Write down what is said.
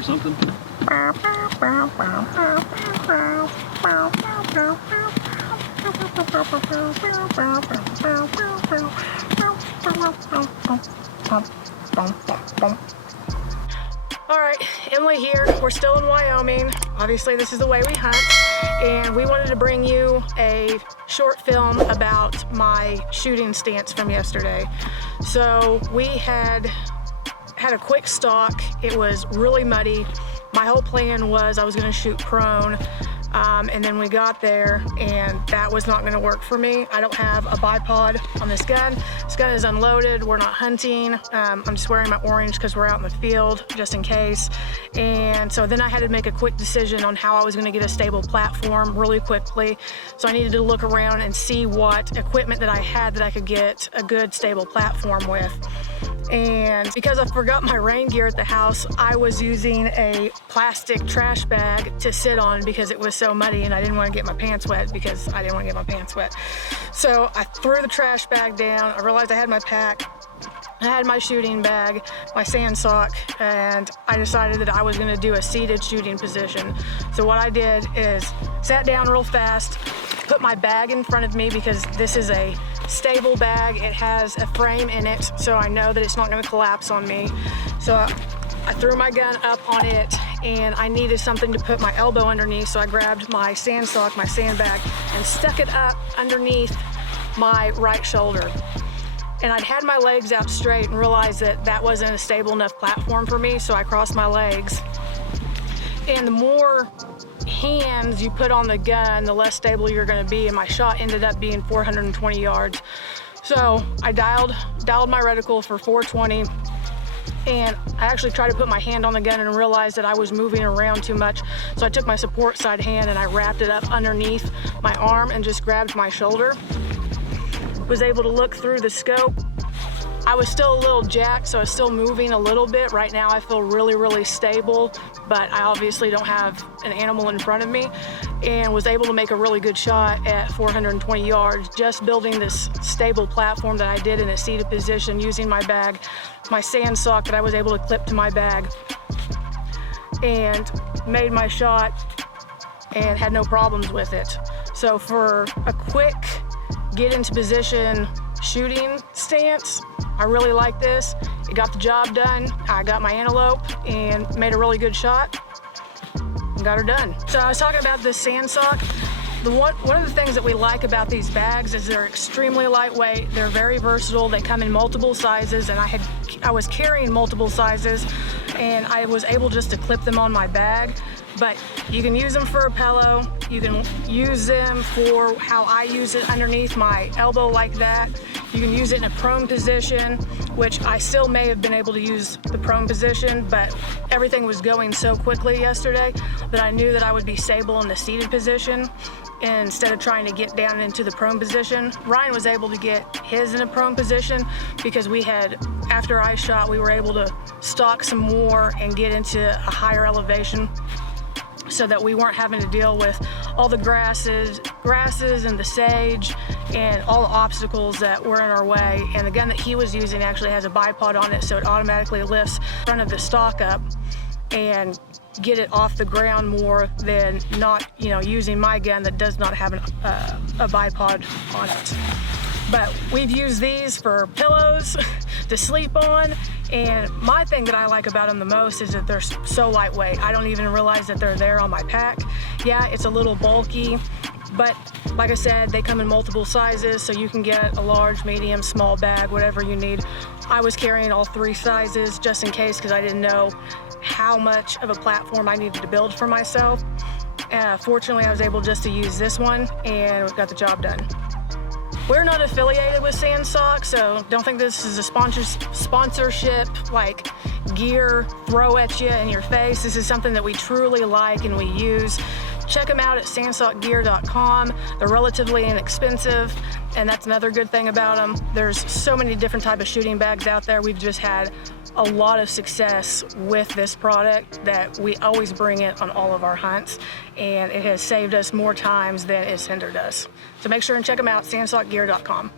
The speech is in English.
or something? All right, Emily here. We're still in Wyoming. Obviously, this is the way we hunt, and we wanted to bring you a short film about my shooting stance from yesterday. So we had a quick stalk. It was really muddy. My whole plan was I was going to shoot prone, and then we got there and that was not going to work for me. I don't have a bipod on this gun. This gun is unloaded. We're not hunting. I'm just wearing my orange because we're out in the field just in case. And so then I had to make a quick decision on how I was going to get a stable platform really quickly. So I needed to look around and see what equipment that I had that I could get a good stable platform with. And because I forgot my rain gear at the house, I was using a plastic trash bag to sit on because it was so muddy and I didn't want to get my pants wet So I threw the trash bag down. I realized I had my pack. I had my shooting bag, my sand sock, and I decided that I was going to do a seated shooting position. So what I did is sat down real fast, put my bag in front of me because this is a stable bag. It has a frame in it, so I know that it's not going to collapse on me. So I threw my gun up on it, and I needed something to put my elbow underneath, so I grabbed my sand sock, my sandbag, and stuck it up underneath my right shoulder. And I'd had my legs out straight and realized that that wasn't a stable enough platform for me, so I crossed my legs. And the more hands you put on the gun, the less stable you're going to be, and my shot ended up being 420 yards. So I dialed my reticle for 420, and I actually tried to put my hand on the gun and realized that I was moving around too much. So I took my support side hand and I wrapped it up underneath my arm and just grabbed my shoulder. Was able to look through the scope. I was still a little jacked, so I was still moving a little bit. Right now I feel really, really stable, but I obviously don't have an animal in front of me, and was able to make a really good shot at 420 yards, just building this stable platform that I did in a seated position using my bag, my sand sock that I was able to clip to my bag, and made my shot and had no problems with it. So for a quick get into position shooting stance, I really like this. It got the job done. I got my antelope and made a really good shot and got her done. So I was talking about this sand sock. One of the things that we like about these bags is they're extremely lightweight. They're very versatile. They come in multiple sizes, and I was carrying multiple sizes, and I was able just to clip them on my bag. But you can use them for a pillow. You can use them for how I use it underneath my elbow like that. You can use it in a prone position, which I still may have been able to use the prone position, but everything was going so quickly yesterday that I knew that I would be stable in the seated position instead of trying to get down into the prone position. Ryan was able to get his in a prone position because after I shot, we were able to stalk some more and get into a higher elevation, so that we weren't having to deal with all the grasses and the sage and all the obstacles that were in our way. And the gun that he was using actually has a bipod on it, so it automatically lifts front of the stock up and get it off the ground more than not, using my gun that does not have a bipod on it. But we've used these for pillows to sleep on, and my thing that I like about them the most is that they're so lightweight. I don't even realize that they're there on my pack. Yeah, it's a little bulky, but like I said, they come in multiple sizes, so you can get a large, medium, small bag, whatever you need. I was carrying all 3 sizes just in case, because I didn't know how much of a platform I needed to build for myself. Fortunately, I was able just to use this one and got the job done. We're not affiliated with SandSock, so don't think this is a sponsorship like gear throw at you in your face. This is something that we truly like and we use. Check them out at sandsockgear.com. They're relatively inexpensive, and that's another good thing about them. There's so many different types of shooting bags out there. We've just had a lot of success with this product that we always bring it on all of our hunts, and it has saved us more times than it's hindered us. So make sure and check them out, sandsockgear.com.